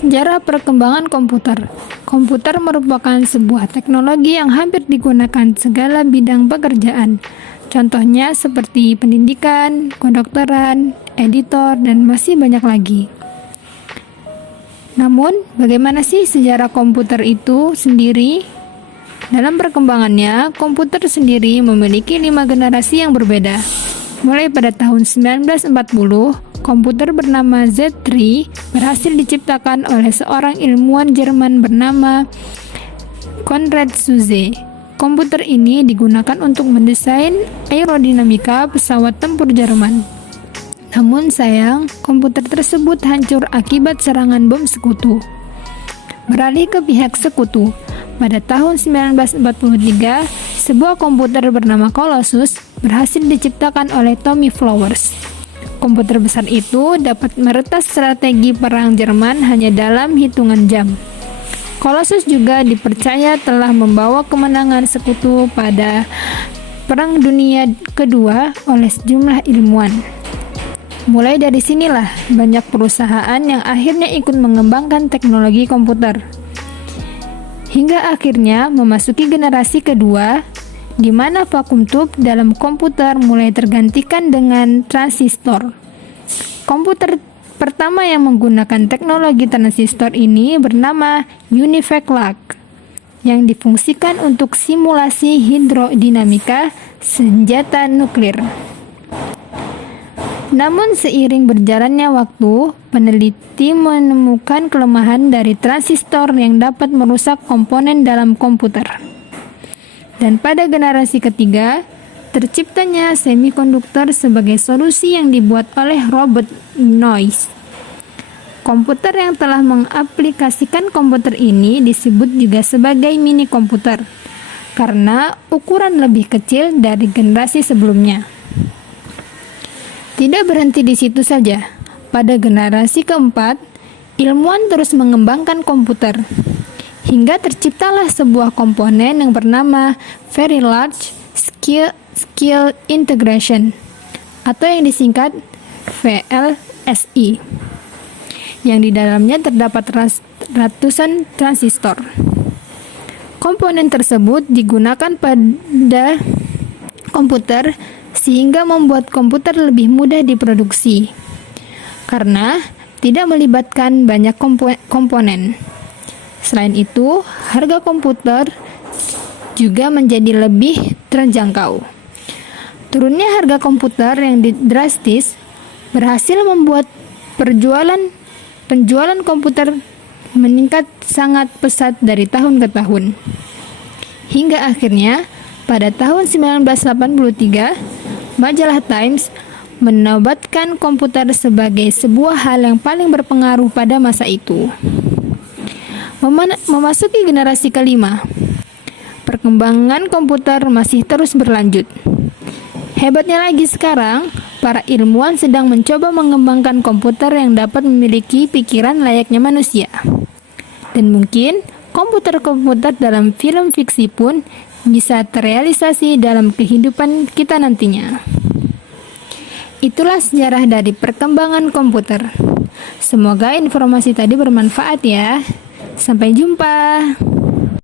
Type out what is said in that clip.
Sejarah perkembangan komputer. Komputer merupakan sebuah teknologi yang hampir digunakan segala bidang pekerjaan. Contohnya seperti pendidikan, kedokteran, editor, dan masih banyak lagi. Namun, bagaimana sih sejarah komputer itu sendiri? Dalam perkembangannya, komputer sendiri memiliki 5 generasi yang berbeda. Mulai pada tahun 1940, komputer bernama Z3 berhasil diciptakan oleh seorang ilmuwan Jerman bernama Konrad Zuse. Komputer ini digunakan untuk mendesain aerodinamika pesawat tempur Jerman. Namun sayang, komputer tersebut hancur akibat serangan bom sekutu. Beralih ke pihak sekutu, pada tahun 1943, sebuah komputer bernama Colossus berhasil diciptakan oleh Tommy Flowers. Komputer besar itu dapat meretas strategi perang Jerman hanya dalam hitungan jam. Colossus juga dipercaya telah membawa kemenangan sekutu pada Perang Dunia Kedua oleh sejumlah ilmuwan. Mulai dari sinilah banyak perusahaan yang akhirnya ikut mengembangkan teknologi komputer. Hingga akhirnya memasuki generasi kedua, di mana vacuum tube dalam komputer mulai tergantikan dengan transistor. Komputer pertama yang menggunakan teknologi transistor ini bernama UNIVAC yang difungsikan untuk simulasi hidrodinamika senjata nuklir. Namun seiring berjalannya waktu, peneliti menemukan kelemahan dari transistor yang dapat merusak komponen dalam komputer. Dan pada generasi ketiga, terciptanya semikonduktor sebagai solusi yang dibuat oleh Robert Noyce. Komputer yang telah mengaplikasikan komputer ini disebut juga sebagai mini komputer karena ukuran lebih kecil dari generasi sebelumnya. Tidak berhenti di situ saja. Pada generasi keempat, ilmuwan terus mengembangkan komputer hingga terciptalah sebuah komponen yang bernama Very Large Scale Integration atau yang disingkat VLSI, yang di dalamnya terdapat ratusan transistor. Komponen tersebut digunakan pada komputer sehingga membuat komputer lebih mudah diproduksi karena tidak melibatkan banyak komponen. Selain itu, harga komputer juga menjadi lebih terjangkau. Turunnya harga komputer yang drastis berhasil membuat penjualan komputer meningkat sangat pesat dari tahun ke tahun. Hingga akhirnya pada tahun 1983, majalah Times menobatkan komputer sebagai sebuah hal yang paling berpengaruh pada masa itu. Memasuki generasi kelima, perkembangan komputer masih terus berlanjut. Hebatnya lagi sekarang, para ilmuwan sedang mencoba mengembangkan komputer yang dapat memiliki pikiran layaknya manusia. Dan mungkin komputer-komputer dalam film fiksi pun bisa terrealisasi dalam kehidupan kita nantinya. Itulah sejarah dari perkembangan komputer. Semoga informasi tadi bermanfaat ya. Sampai jumpa.